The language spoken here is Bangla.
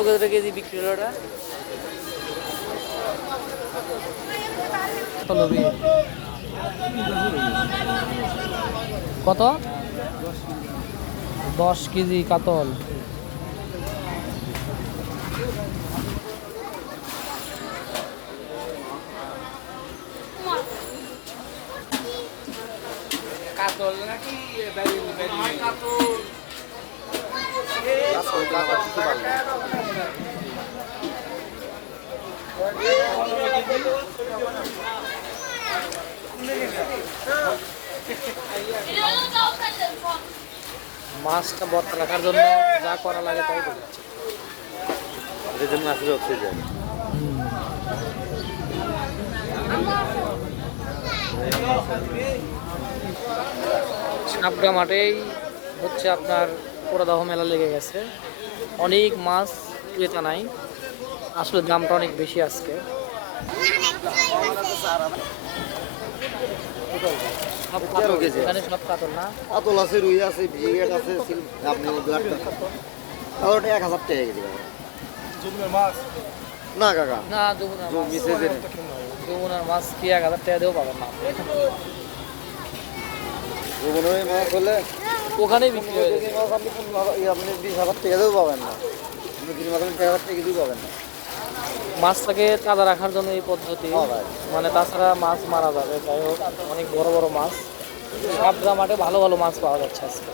কত কেজি বিক্রি হলো ওটা? কত? 10 কেজি কাতল। কাতল নাকি কাতল? মাছটা বর্তা রাখার জন্য যা করা লাগে তাই করছে। সাপড়া মাঠেই হচ্ছে আপনার পোড়াদহ মেলা লেগে গেছে। অনেক মাছ ক্রেতা নাই, আসলে দামটা অনেক বেশি আজকে। এখানে সব কাতল না? কাতল আছে, রুই আছে, ভিগেট আছে, আপনি ব্ল্যাকটা 1000 টাকা কেজি। না কাকা, না যমুনার মাছ কি 1000 টাকা দিয়েও পাবেন না। যমুনার মাছ হলে ওখানেই বিক্রি হয়ে যাবে। আপনি 20,000 টাকা দিয়েও পাবেন না, 3000 টাকা কেজিও পাবেন না। মাছটাকে তাজা রাখার জন্য এই পদ্ধতি, মানে তাছাড়া মাছ মারা যাবে। যাই হোক, অনেক বড় বড় মাছ সাপড়া মাঠে ভালো ভালো মাছ পাওয়া যাচ্ছে আজকে।